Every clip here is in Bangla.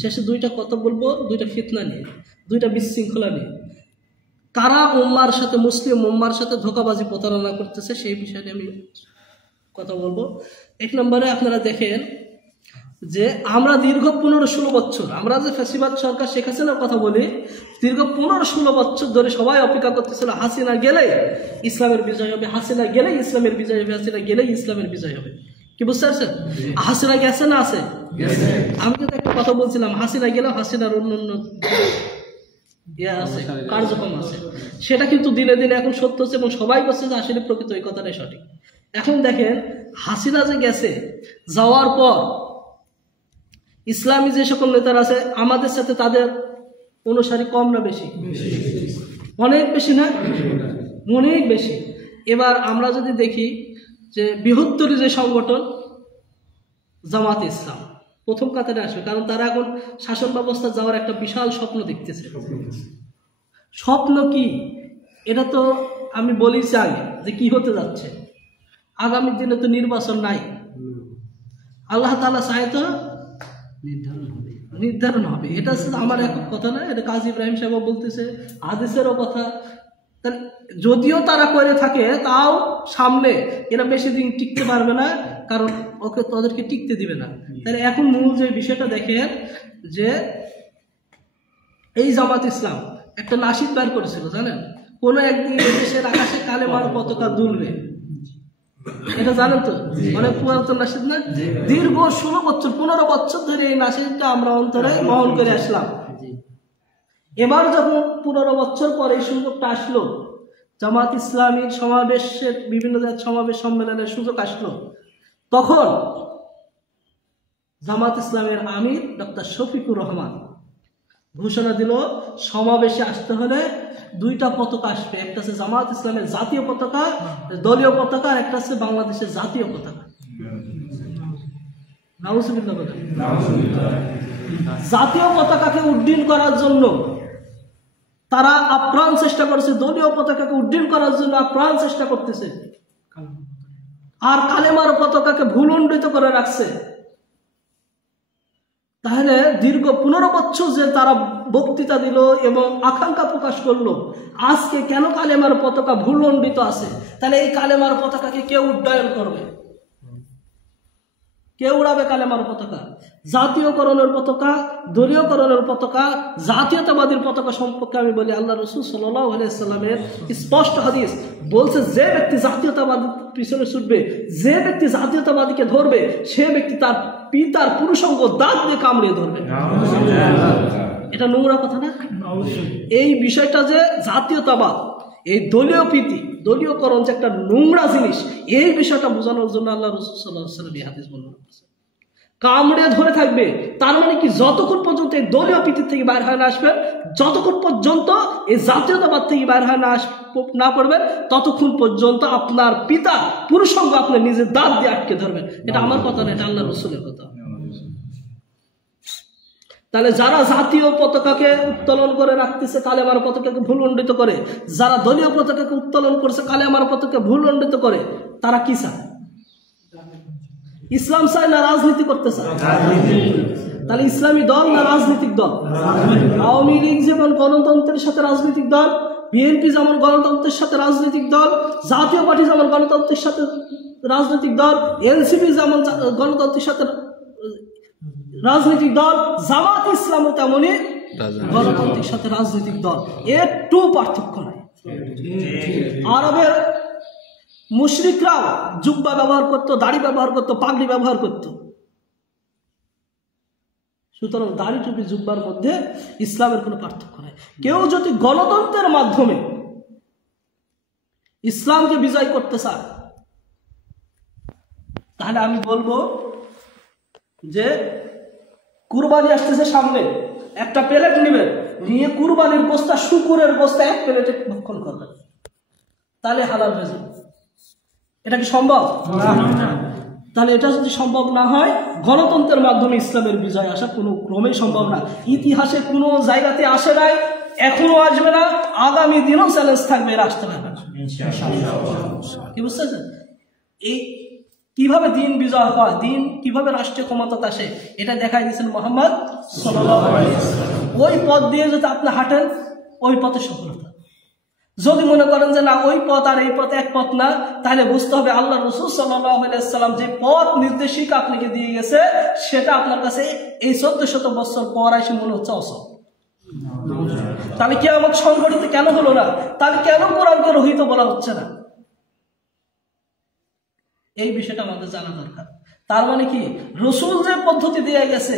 শেষে দুইটা কথা বলবো, দুইটা ফিতনা নিয়ে, দুইটা বিশৃঙ্খলা নিয়ে। কারা উম্মার সাথে, মুসলিম উম্মার সাথে ধোঁকাবাজি প্রতারণা করতেছে সেই বিষয়ে আমি কথা বলবো। এক নম্বরে আপনারা দেখেন যে আমরা দীর্ঘ 15-16 বছর, আমরা যে ফ্যাসিবাদ সরকার শেখ হাসিনার কথা বলি, দীর্ঘ 15-16 বছর ধরে সবাই অপেক্ষা করতেছিল হাসিনা গেলেই ইসলামের বিজয় হবে, হাসিনা গেলেই ইসলামের বিজয় হবে, হাসিনা গেলেই ইসলামের বিজয় হবে। কি বুঝতে পারছেন? হাসিনা গেছে না আছে? আমি কিন্তু একটা কথা বলছিলাম, হাসিনা গেলেও হাসিনার অন্য আছে, কার্যক্রম আছে, সেটা কিন্তু দিনে দিনে এখন সত্য হচ্ছে এবং সবাই বলছে যে আসলে প্রকৃত এই কথাটাই সঠিক। এখন দেখেন হাসিনা যে গেছে, যাওয়ার পর ইসলামী যে সকল নেতারা আছে আমাদের সাথে তাদের অনুসারী কম না বেশি? অনেক বেশি না? অনেক বেশি। এবার আমরা যদি দেখি যে বৃহত্তর যে সংগঠন জামাত ইসলাম প্রথম কাতারে আসবে, কারণ তারা এখন শাসন ব্যবস্থা যাওয়ার একটা বিশাল স্বপ্ন দেখতেছে। স্বপ্ন কি এটা তো আমি বলি চাই যে কি হতে যাচ্ছে। আগামী দিনে তো নির্বাচন নাই, আল্লাহ তাআলা চায় তো নির্ধারণ হবে। এটা আমার এক কথা না, এটা কাজী ইব্রাহিম সাহেব বলতেছে, হাদিসেরও কথা। যদিও তারা করে থাকে তাও সামনে এরা বেশি দিন টিকতে পারবে না, কারণ তাদেরকে টিকতে দিবে না। তাহলে এখন মূল যে বিষয়টা দেখেন যে এই জামাত ইসলাম একটা নাশিদ বের করেছিল, জানেন? কোনো একদিন দেশের আকাশে কালেমার পতাকা দুলবে, এটা জানেন তো? অনেক পুরাতন নাশিদ না? দীর্ঘ 16 বছর 15 বছর ধরে এই নাশিদটা আমরা অন্তরে বহন করে আসলাম। এবার যখন 15 বছর পরে এই সুযোগটা আসলো, জামাত ইসলামীর সমাবেশের বিভিন্ন জায়গায় সমাবেশ সম্মেলনের সুযোগ আসলো, তখন জামাত ইসলামের আমির ডক্টর শফিকুর রহমান ঘোষণা দিল সমাবেশে আসতে হলে দুইটা পতাকা আসবে, একটা হচ্ছে জামাত ইসলামের জাতীয় পতাকা, দলীয় পতাকা, আর একটা হচ্ছে বাংলাদেশের জাতীয় পতাকা। জাতীয় পতাকাকে উড্ডীন করার জন্য তারা আপ্রাণ চেষ্টা করেছে, দলীয় পতাকাকে উড্ডীন করার জন্য আপ্রাণ চেষ্টা করতেছে, আর কালেমার পতাকাকে ভুলুণ্ঠিত করে রাখছে। তাহলে দীর্ঘ 15 বছর যে তারা বক্তৃতা দিল এবং আকাঙ্ক্ষা প্রকাশ করলো, আজকে কেন কালেমার পতাকা ভুলুণ্ঠিত আছে? তাহলে এই কালেমার পতাকাকে কে উড্ডয়ন করবে? কে উড়াবে কালেমার পতাকা? জাতীয়করণের পতাকা, দলীয়করণের পতাকা, জাতীয়তাবাদীর পতাকা সম্পর্কে আমি বলি, আল্লাহ রাসূল সাল্লাল্লাহু আলাইহি ওয়াসাল্লামের স্পষ্ট হাদিস বলছে, যে ব্যক্তি জাতীয়তাবাদীর পিছনে ছুটবে, যে ব্যক্তি জাতীয়তাবাদীকে ধরবে, সে ব্যক্তি তার পিতার পুরুষাঙ্গ দাঁত দিয়ে কামড়িয়ে ধরবে। এটা নোংরা কথা না? এই বিষয়টা যে জাতীয়তাবাদ, এই দলীয় প্রীতি, দলীয়করণ যে একটা নোংরা জিনিস, এই বিষয়টা বোঝানোর জন্য আল্লাহ রাসূল সাল্লাল্লাহু আলাইহি ওয়াসাল্লাম এই হাদিস বর্ণনা করেছেন। কামড়ে ধরে থাকবে, তার মানে কি যতক্ষণ পর্যন্ত এই দলীয় প্রীতির থেকে বাইরে হয় না আসবেন, যতক্ষণ পর্যন্ত এই জাতীয়তাবাদ থেকে বাইরে হয় না পড়বেন, ততক্ষণ পর্যন্ত আপনার পিতা পুরুষাঙ্গ আপনি নিজের দাঁত দিয়ে আটকে ধরবেন। এটা আমার কথা না, এটা আল্লাহ রাসূলের কথা। তাহলে যারা জাতীয় পতাকাকে উত্তোলন করে রাখতেছে, কালেমার পতাকাকে ভুলুণ্ঠিত করে, যারা দলীয় পতাকাকে উত্তোলন করছে, কালেমার পতাকাকে ভুলুণ্ঠিত করে, তারা কি চায়? ইসলাম চায় না রাজনীতি করতে চায়? তাহলে ইসলামী দল না রাজনৈতিক দল? আওয়ামী লীগ যেমন গণতন্ত্রের সাথে রাজনৈতিক দল, বিএনপি যেমন গণতন্ত্রের সাথে রাজনৈতিক দল, জাতীয় পার্টি যেমন গণতন্ত্রের সাথে রাজনৈতিক দল, এনসিপি যেমন গণতন্ত্রের সাথে রাজনৈতিক দল, জামাত ইসলামও তেমনই গণতন্ত্রের সাথে রাজনৈতিক দল। একটু পার্থক্য নাই। আরবের মুশরিকরাও জুব্বা ব্যবহার করতো, দাড়ি ব্যবহার করতো, পাগড়ি ব্যবহার করতো। সুতরাং দাড়ি টুপি জুব্বার মধ্যে ইসলামের কোনো পার্থক্য নাই। কেউ যদি গণতন্ত্রের মাধ্যমে ইসলামকে বিজয় করতে চায়, তাহলে আমি বলবো যে কুরবানি আসতেছে সামনে, একটা প্লেট নেবেন, নিয়ে কুরবানির বস্তা, শুকুরের বস্তা এক প্লেটে ভক্ষণ করবেন, তাহলে হালাল হয়ে যাবে। এটা কি সম্ভব? তাহলে এটা যদি সম্ভব না হয়, গণতন্ত্রের মাধ্যমে ইসলামের বিজয় আসা কোনো ক্রমেই সম্ভব না। ইতিহাসে কোনো জায়গাতে আসে নাই, এখনো আসবে না, আগামী দিনও চ্যালেঞ্জ থাকবে, এরা আসতে পারবে না। কি বুঝতে পারছেন? কিভাবে দিন বিজয় হয়, দিন কিভাবে রাষ্ট্রীয় ক্ষমতা আসে, এটা দেখাই দিয়েছেন মুহাম্মদ সাল্লাল্লাহু আলাইহি ওয়াসাল্লাম। ওই পথ দিয়ে যদি আপনি হাঁটেন, ওই পথে সফলতা। যদি মনে করেন যে না ওই পথ আর এই পথ এক পথ না, তাহলে বুঝতে হবে আল্লাহ রাসূল সাল্লাল্লাহু আলাইহি ওয়াসাল্লাম যে পথ নির্দেশিকা আপনাকে দিয়ে গেছে, সেটা আপনার কাছে এই 1400 বছর পর এসে মনে হচ্ছে অসৎ। তাহলে কিয়ামত সংঘটিত কেন হলো না? তাহলে কেন কোরআনকে রহিত বলা হচ্ছে না? এই বিষয়টা আমাদের জানা দরকার। তার মানে কি, রসুল যে পদ্ধতি দিয়ে গেছে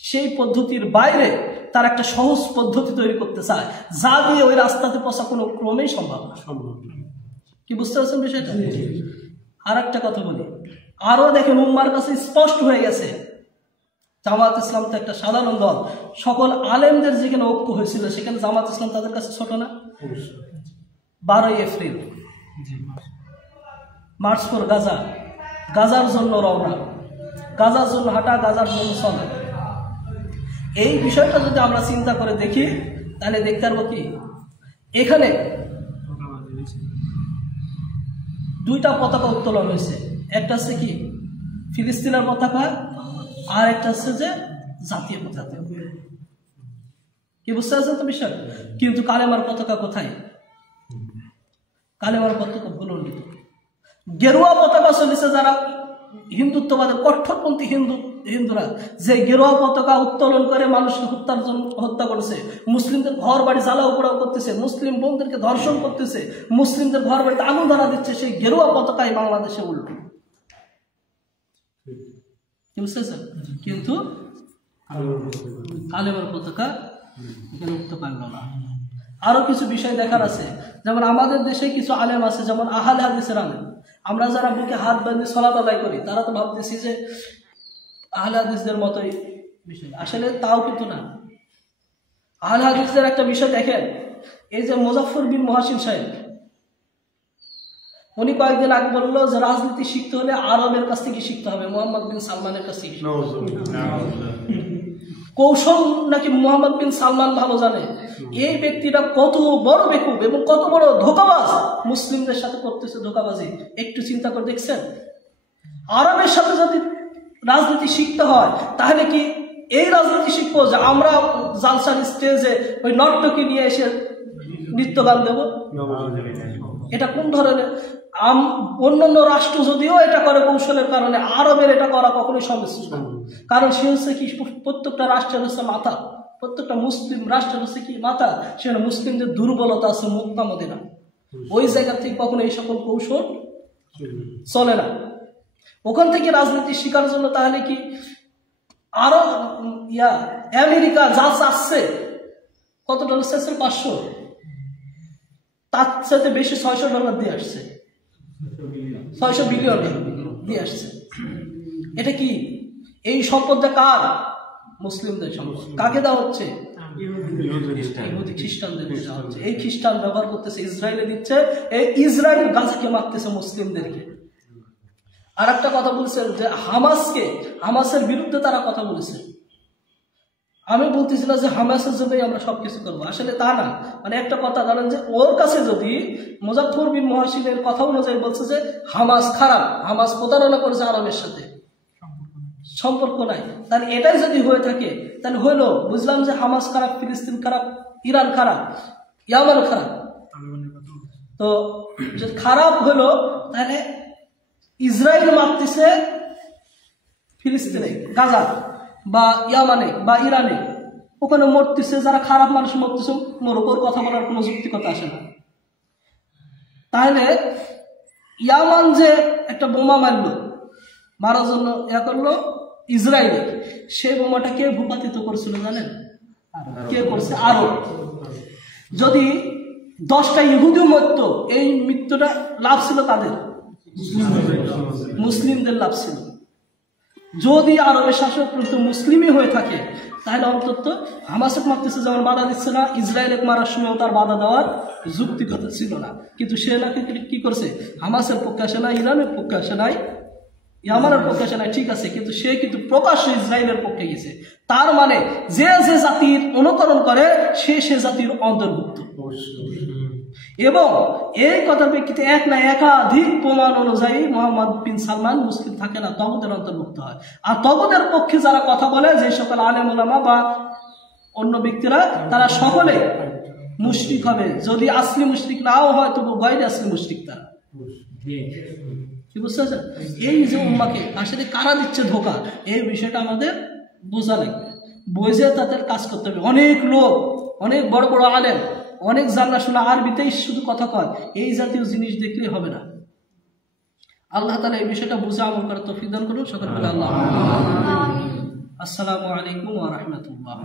সেই পদ্ধতির বাইরে তার একটা সহজ পদ্ধতি তৈরি করতে চায়, যা দিয়ে ওই রাস্তাতে পৌঁছা কোনো ক্রমেই সম্ভব না। কি বুঝতে পারছেন বিষয়টা? আর একটা কথা বলি, আরো দেখেন উম্মার কাছে স্পষ্ট হয়ে গেছে, জামাত ইসলাম তো একটা সাধারণ দল, সকল আলেমদের যেখানে ঐক্য হয়েছিল সেখানে জামাত ইসলাম তাদের কাছে ছোট না? 12ই এপ্রিল মার্চ ফর গাজা, গাজার জন্য রওনা, গাজার জন্য হাঁটা, গাজার জন্য চলা। এই বিষয়টা যদি আমরা চিন্তা করে দেখি তাহলে দেখতে পারবো কি, এখানে দুইটা পতাকা উত্তোলন হয়েছে। একটা হচ্ছে কি ফিলিস্তিনের পতাকা, আর একটা হচ্ছে যে জাতীয় পতাকা। কি বুঝতে পারছেন তো বিষয়? কিন্তু কালেমার পতাকা কোথায়? কালেমার পতাকা ভুলন্ডিত। গেরুয়া পতাকা চলেছে যারা হিন্দুত্ববাদের কঠোরপন্থী হিন্দুরা, যে গেরুয়া পতাকা উত্তোলন করে মানুষকে হত্যা করেছে, মুসলিমদের ঘর বাড়ি জ্বালাও পোড়াও করতেছে, মুসলিম বোনদেরকে ধর্ষণ করতেছে, মুসলিমদের ঘর বাড়িতে আগুন ধরা দিচ্ছে, সেই গেরুয়া পতাকাই বাংলাদেশে উল্টো। বুঝতেছেন? কিন্তু কালেমার পতাকা এখানে উঠতে পারল না। আরো কিছু বিষয় দেখার আছে, যেমন আমাদের দেশে কিছু আলেম আছে, যেমন আহলে হাদিসের আলেম। আমরা যারা বুকে হাত বাঁধে সালাত আদায় করি, তারা তো ভাবতেছি যে আহলে হাদিসদের মতোই বিষয়, আসলে তাও কিন্তু না। আহলে হাদিসদের একটা বিষয় দেখেন, এই যে মুজাফফর বিন মুহাসিন সাহেব, উনি কয়েকদিন আগে বললো যে রাজনীতি শিখতে হলে আরবের কাছ থেকে শিখতে হবে, মোহাম্মদ বিন সালমানের কাছ থেকে। কৌশল নাকি মোহাম্মদ বিন সালমান ভালো জানে। এই ব্যক্তিটা কত বড় বেকুব এবং কত বড় ধোঁকাবাজ, মুসলিমদের সাথে করতেছে ধোঁকাবাজি, একটু চিন্তা করে দেখছেন? আরবের সাথে যদি রাজনীতি শিখতে হয় তাহলে কি এই রাজনীতি শিখবো যে আমরা জালসার স্টেজে ওই নর্তকী নিয়ে এসে নৃত্য গান দেব? এটা কোন ধরনের? অন্যান্য রাষ্ট্র যদিও এটা করে কৌশলের কারণে, আরবের এটা করা কখনোই সমস্যা না। কারণ সে হচ্ছে কি, প্রত্যেকটা রাষ্ট্রের হচ্ছে মাথা, প্রত্যেকটা মুসলিম রাষ্ট্রের হচ্ছে কি মাথা, সেখানে মুসলিমদের দুর্বলতা আছে মক্কা মদিনা, ওই জায়গা থেকে কখনো এই সকল কৌশল চলে না। ওখান থেকে রাজনীতি শিকার জন্য তাহলে কি আরো আমেরিকা যা চাচ্ছে, কত ডলার চাচ্ছে? 500, তার সাথে বেশি $600 দিয়ে আসছে, 600 বিলিয়ন দিয়ে আসছে। এটা কি? এই সম্পদটা কার? মুসলিমদের সম্পদ। কাকে দেওয়া হচ্ছে? ইহুদি খ্রিস্টানদের দেওয়া হচ্ছে। এই খ্রিস্টান ব্যবহার করতেছে, ইসরায়েলে দিচ্ছে, এই ইসরায়েল গাজাকে মারতেছে মুসলিমদেরকে। আর একটা কথা বলছেন যে হামাসের বিরুদ্ধে তারা কথা বলেছে। আমি বলতেছিলাম যে হামাসের জন্যই আমরা সবকিছু করবো, আসলে তা না। মানে একটা কথা জানেন যে ওর কাছে যদি মুজাফফর বিন মুহাসিনের কথা অনুযায়ী বলছে যে হামাস খারাপ, হামাস প্রতারণা করেছে আরবের সাথে, সম্পর্ক নাই, তাহলে এটাই যদি হয়ে থাকে তাহলে হলো, বুঝলাম যে হামাস খারাপ, ফিলিস্তিন খারাপ, ইরান খারাপ, ইয়ামান খারাপ। তো যদি খারাপ হলো তাহলে ইসরায়েল মারতেছে ফিলিস্তিনে, গাজা বা ইয়ামানে বা ইরানে, ওখানে মরতেছে যারা খারাপ মানুষ মরতেছে, মরুকোর কথা বলার কোনো যুক্তিকতা আসে না। তাহলে ইয়ামান যে একটা বোমা মারলো, মারার জন্য করলো ইসরায়েলে, সেই বোমাটা কে ভূপাতিত করেছিল জানেন? কে করছে? আরব। যদি 10টা ইহুদি মরত, এই মৃত্যুটা লাভ ছিল তাদের, মুসলিমদের লাভ ছিল। যদি আরবের শাসক কিন্তু মুসলিমই হয়ে থাকে তাহলে অন্তত হামাসক মারতেছে যেমন বাধা দিচ্ছে না, ইসরায়েলকে মারার সময় তার বাধা দেওয়ার যুক্তিকতা ছিল না। কিন্তু সে নাকি কি করছে? হামাসের পক্ষে আসে নাই, ইরানের পক্ষে আসে নাই, ইয়ামানের পক্ষে আসে নাই, ঠিক আছে, কিন্তু সে কিন্তু প্রকাশ্যে ইসরায়েলের পক্ষে গেছে। তার মানে যে যে জাতির অনুকরণ করে সে জাতির অন্তর্ভুক্ত। এবং এই কথার প্রেক্ষিতে এক না একাধিক প্রমাণ অনুযায়ী মোহাম্মদ বিন সালমান মুসলিম থাকে না, তগুতের অন্তর্ভুক্ত হয়। আর তগুতের পক্ষে যারা কথা বলে, যে সকল আলেম ওলামা বা অন্য ব্যক্তিরা, তারা সকলে মুশরিক হবে। যদি আসলি মুশরিক নাও হয় তবু গায়রে আসলি মুশরিক তারা। কি বুঝতে পারছেন? এই যে উম্মাকে আসলে কারা দিচ্ছে ধোকা, এই বিষয়টা আমাদের বোঝা লাগবে, বুঝে তাদের কাজ করতে হবে। অনেক লোক, অনেক বড় বড় আলেম, অনেক জানা শোনা আরবিতেই শুধু কথা কয়, এই জাতীয় জিনিস দেখলেই হবে না। আল্লাহ তাআলা এই বিষয়টা বুঝে আমল করার তৌফিক দান করুন। সকল বলে আল্লাহ। আসসালামু আলাইকুম ওয়া রাহমাতুল্লাহ।